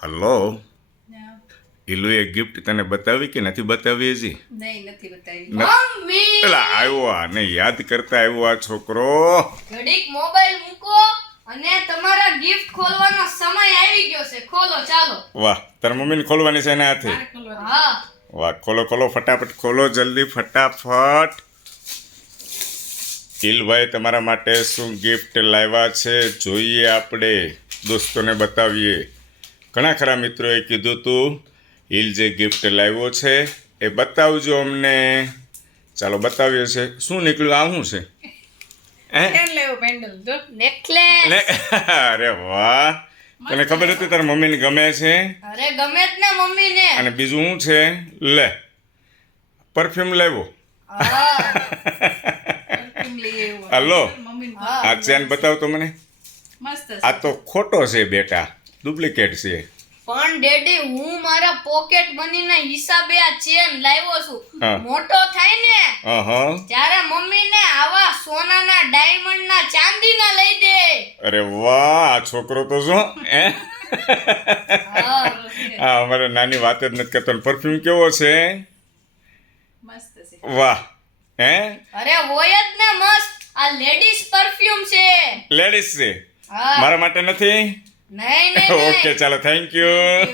Hello, ઈલુએ gift તને બતાવી કે નથી બતાવી હજી? નહીં, નથી બતાવી. મમ્મી એલા આવ્યો આને યાદ કરતા આવ્યો આ છોકરો. ઘડીક મોબાઈલ મૂકો અને તમારા ગિફ્ટ ખોલવાનો સમય આવી ગયો છે. ખોલો ચાલો. વાહ, તાર મમ્મીને ખોલવાની છે એના હાથે? હા. વાહ, ખોલો ખોલો, ફટાફટ ખોલો, જલ્દી ફટાફટ. ઈલભાઈ તમારા માટે શું ગિફ્ટ લાવ્યા છે જોઈએ આપણે, દોસ્તોને બતાવીએ. ઘણા ખરા મિત્રોએ કીધું તું ઈલ જે ગિફ્ટ લાવ્યો છે એ બતાવજો અમને. ચાલો બતાવીએ છે. શું નીકળ્યું? આ શું છે? અરે વાહ, તને ખબર હતી તારા મમ્મીને ગમે છે? અરે ગમે જ ને મમ્મીને. અને બીજું શું છે? લે, પરફ્યુમ લાવ્યો. હલો, આ ચેન બતાવ તો મને. આ તો ખોટો છે બેટા, ડુપ્લિકેટ છે. પણ ડેડી, હું મારા પોકેટ મનીના હિસાબે આ ચેન લાવ્યો છું. મોટો થાય ને ત્યારે મમ્મીને આવા સોનાના, ડાયમંડના, ચાંદીના લઈ દે. અરે વાહ, આ છોકરો તો શું હા, અમારે નાની વાત જ નથી કરતો. પરફ્યુમ કેવો છે? મસ્ત છે. વાહ. હે? અરે હોય જ ને મસ્ત. આ લેડીઝ પરફ્યુમ છે. લેડીઝ છે? મારા માટે નથી? નહીં. ઓકે ચાલો, થેન્ક યુ.